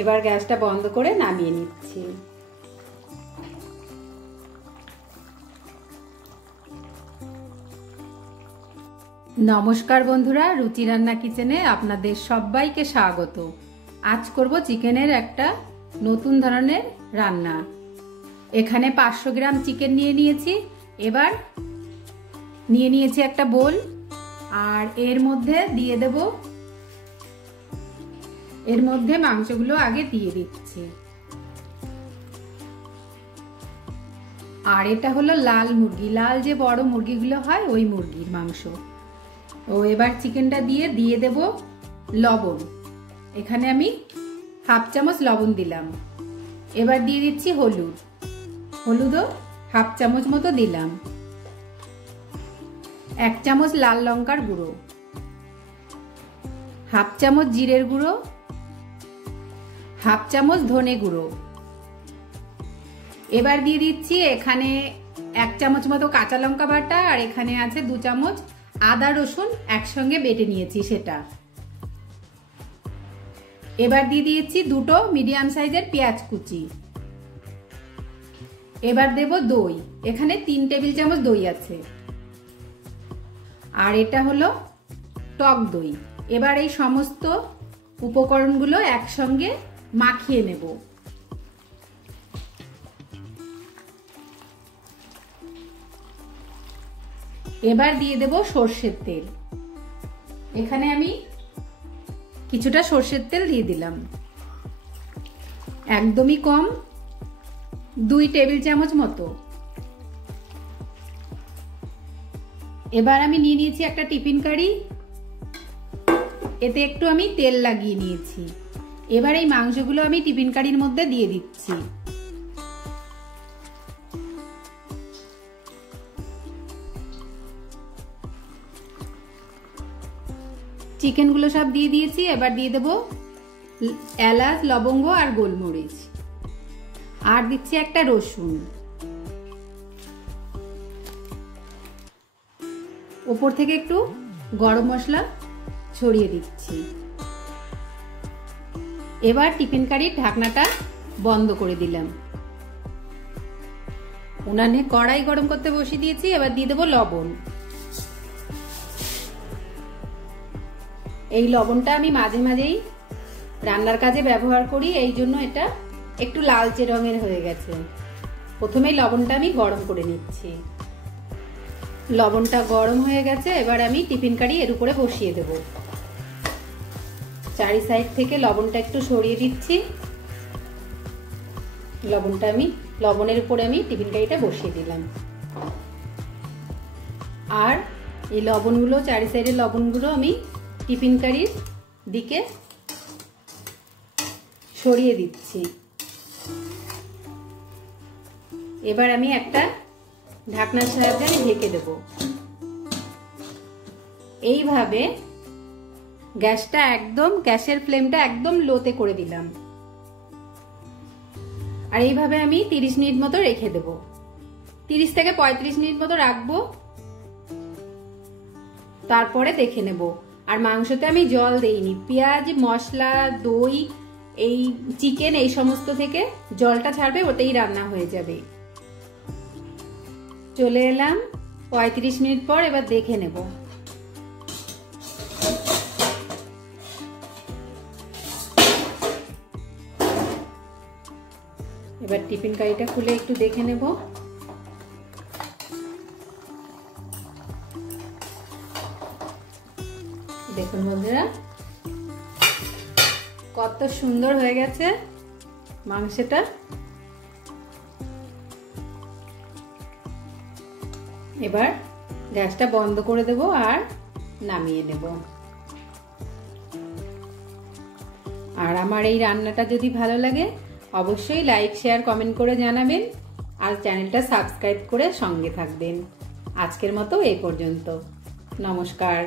এবার গ্যাসটা বন্ধ করে নামিয়ে নিচ্ছি। নমস্কার বন্ধুরা, রুচি রান্না কিচেনে আপনাদের সবাইকে স্বাগত। আজ করব চিকেনের একটা নতুন ধরনের রান্না। এখানে 500 গ্রাম চিকেন নিয়ে নিয়েছি। এবার নিয়ে নিয়েছি একটা বোল, আর এর মধ্যে দিয়ে দেব, এর মধ্যে মাংসগুলো আগে দিয়ে দিচ্ছি। আর এটা হলো লাল মুরগি, লাল যে বড় মুরগিগুলো হয় ওই মুরগির মাংস। ও এবার চিকেনটা দিয়ে দেব লবণ। এখানে আমি হাফ চামচ লবণ দিলাম। এবার দিয়ে দিচ্ছি হলুদ, হলুদও হাফ চামচ মতো দিলাম। 1 চামচ লাল লঙ্কার গুঁড়ো, হাফ চামচ জিরের গুঁড়ো, হাফ চামচ ধনে গুঁড়ো। এবার দিয়ে দিচ্ছি এখানে 1 চামচ মতো কাঁচা লঙ্কা বাটা, আর এখানে আছে 2 চামচ আদা রসুন একসঙ্গে বেটে নিয়েছি সেটা। এবার দিয়ে দিয়েছি 2টো মিডিয়াম সাইজের পেঁয়াজ কুচি। এবার দেব দই, এখানে 3 টেবিল চামচ দই আছে, আর এটা হলো টক দই। এবার এই সমস্ত উপকরণগুলো একসঙ্গে মাখিয়ে নেব। এবার দিয়ে দেব সরষের তেল। এখানে আমি কিছুটা সরষের তেল দিয়ে দিলাম, একদমই কম, 2 টেবিল চামচ মতো। এবার আমি নিয়ে নিয়েছি একটা টিফিন কারি, এতে একটু আমি তেল লাগিয়ে নিয়েছি। এবার এই মাংসগুলো আমি টিফিন কারির মধ্যে দিয়ে দিচ্ছি। চিকেনগুলো সব দিয়ে দিয়েছি। এবার দিয়ে দেব এলাচ, লবঙ্গ আর গোলমরিচ, আর দিচ্ছি একটা রসুন। ওপর থেকে একটু গরম মশলা ছড়িয়ে দিচ্ছি। এবার টিফিন কারির ঢাকনাটা বন্ধ করে দিলাম। উনানে কড়াই গরম করতে বসিয়ে দিয়েছি। এবার দিয়ে দেব লবণ। এই লবণটা আমি মাঝে মাঝেই রান্নার কাজে ব্যবহার করি, এই জন্য এটা একটু লালচে রঙের হয়ে গেছে। প্রথমেই লবণটা আমি গরম করে নিচ্ছি। লবণটা গরম হয়ে গেছে। এবার আমি টিফিন কারি এর উপরে বসিয়ে দেব। চারি সাইড থেকে লবণটা একটু সরিয়ে দিচ্ছি। লবণের উপরে আমি টিফিন কারিটা বসিয়ে দিলাম। আর এই লবণগুলো, চারি সাইডের লবণগুলো আমি টিফিন কারির দিকে ছড়িয়ে দিচ্ছি। এবার আমি একটা ঢাকনার সাহায্যে ঢেকে দেব। এইভাবে গ্যাসের ফ্লেমটা একদম লোতে করে দিলাম। আর এইভাবে আমি 30 মিনিট মতো রেখে দেব। 30 থেকে 35 মিনিট মতো রাখবো, তারপরে দেখে নেব। আর মাংসতে আমি জল দেইনি, পেঁয়াজ, মশলা, দই, এই চিকেন এই সমস্ত থেকে জলটা ছাড়বে, ওটাই রান্না হয়ে যাবে। চলে এলাম 35 মিনিট পর। এবার দেখে নেব। এবার টিফিন কারিটা খুলে একটু দেখে নেব। দেখুন বন্ধুরা, কত সুন্দর হয়ে গেছে মাংসটা। এবার গ্যাসটা বন্ধ করে দেব আর নামিয়ে নেব। আর আমার এই রান্নাটা যদি ভালো লাগে অবশ্যই লাইক, শেয়ার, কমেন্ট করে জানাবেন, আর চ্যানেলটা সাবস্ক্রাইব করে সঙ্গে থাকবেন। আজকের মতো এই পর্যন্ত। নমস্কার।